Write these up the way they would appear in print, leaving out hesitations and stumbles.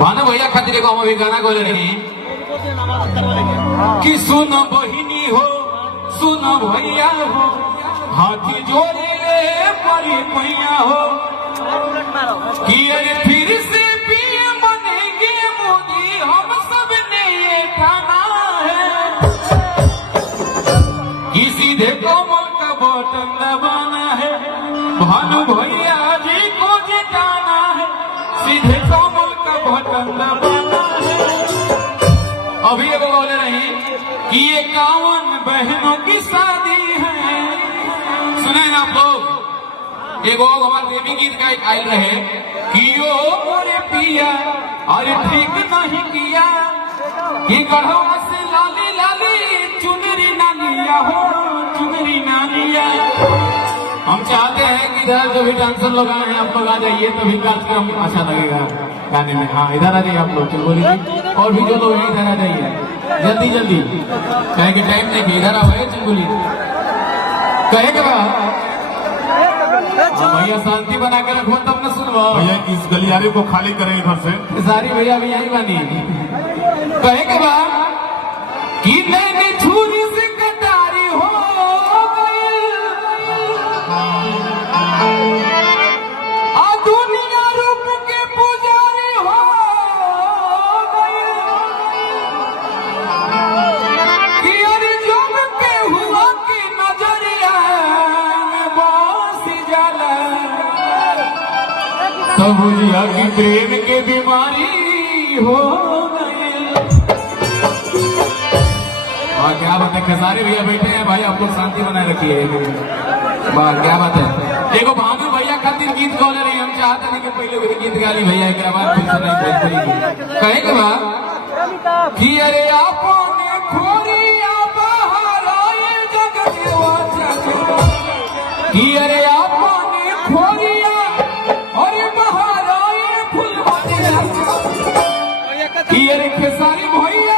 भानु भैया खातिर को हम अभी गाना बोले रही कि सुन बहिनी हो सुन भैया हो हाथी जोड़े ले परी पैया हो कि अरे फिर से पीएम बनेंगे मोदी हम सब ने ये ठाना है कि सीधे कमल का बटन दबाना है भानु भैया जी को जिताना है सीधे कमल का बटन दबाना है। अभी एगो बोले रही कि 51 बहनों की शादी है। सुने ना आप लोग एगो हमारे प्रेमी गीत का एक आयल रहे कि ओ मोरे पिया अरे ठीक नहीं किया कि गढ़वा से लाली लाली चुनरी ना लिया हो चुनरी ना लिया। हम चाहते हैं कि इधर जो भी डांसर लोग आए हैं आप लोग आ जाइए तभी कार्यक्रम अच्छा लगेगा गाने में। हाँ इधर आ जाइए आप लोग चुलबुली और भी जो लोग हैं इधर आ जाइए जल्दी जल्दी कहे कि टाइम नहीं इधर आओ चुलबुली कहे के बाद भैया शांति बना के रखो तब न सुनवा भैया इस गलियारे को खाली करें इधर से सारी भैया भी यही बनी कहे के बाद कि नैनी छुरी से कटारी हो गई आ दुनिया रूप के पुजारी हो गई कि अरे जब के हुआ की नजरिया में बस जाला तब बुझिया कि प्रेम के बीमारी हो गई। और क्या बात है खेसारी भैया बैठे हैं भाई आप लोग शांति बनाए रखिए। वाह क्या बात है। देखो भानु भैया खातिर गीत गौले रही हम चाहते नहीं कि पहले भी गीत गा ली भैया के बाद फिर सुनाई भोजपुरी कहे के बाद कि अरे आपने खोरिया बाहर आए जगत कि अरे आपने खोरिया अरे बाहर आए फुलवारी कि अरे खेसारी भैया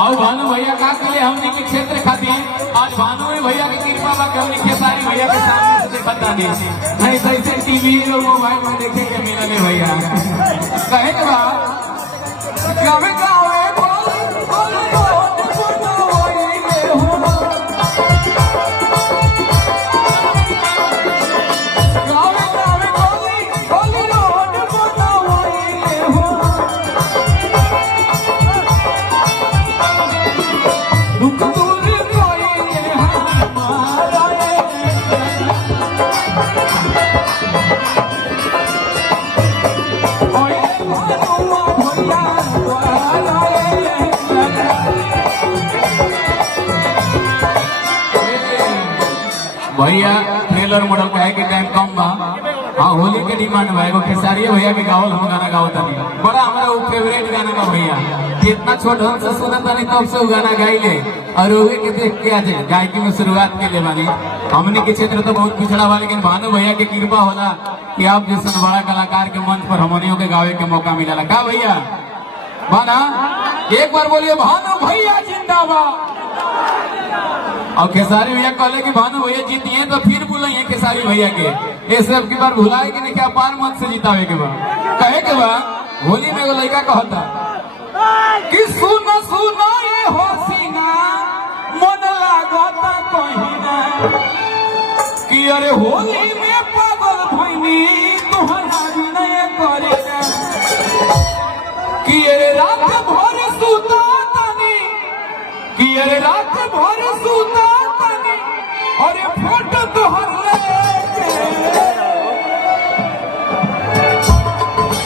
आओ भानु भैया का के लिए हमने के क्षेत्र खाती आज भानु भैया की कृपा बा हमने खेसारी भैया के सामने से बता दी नहीं तो ऐसे टीवी और मोबाइल में देखेंगे मेरा में भैया कहे के बाद गावे गावे भैया ट्रेलर मॉडल का है कि टाइम कम बा। हाँ होली के डिमांड बा एगो खेसारी भैया के गावल हम गाना गावत नहीं बड़ा हमारा वो फेवरेट गाना का भैया जितना छोट हम से सुनत नहीं तब से वो गाना गाइले और उहे के देख के आज गायकी में शुरुआत के ले बानी। हमने के क्षेत्र तो बहुत पिछड़ा बा लेकिन भानु भैया की कृपा होला कि आप जैसे बड़ा कलाकार के मंच पर हमनियों के गावे के मौका मिला का भैया बाना एक बार बोलिए भानु भैया जिंदाबाद। और खेसारी भैया कहले कि भानु भैया जीतिए तो फिर बुलाइए खेसारी भैया के ये सब की बार भुलाए कि नहीं क्या पार मत से जितावे के बाद कहे के बाद होली में एगो लड़का कहता कि सुनो सुनो ये हसीना कि अरे रात भर सूता तनी और ये फोटो तोहर लेके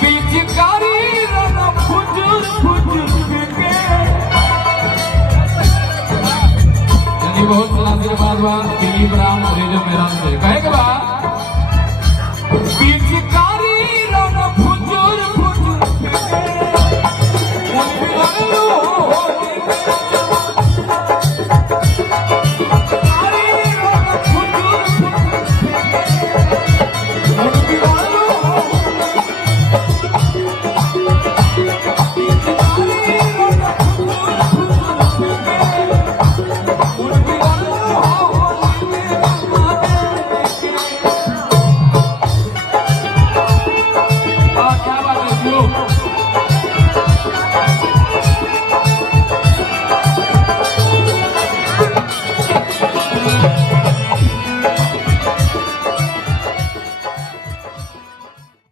पिचकारी रंग फुजुर फुजुर के यानी बहुत सारा आशीर्वाद बा दिलीप राम रेजो मेरा से कहे के बा पिचकारी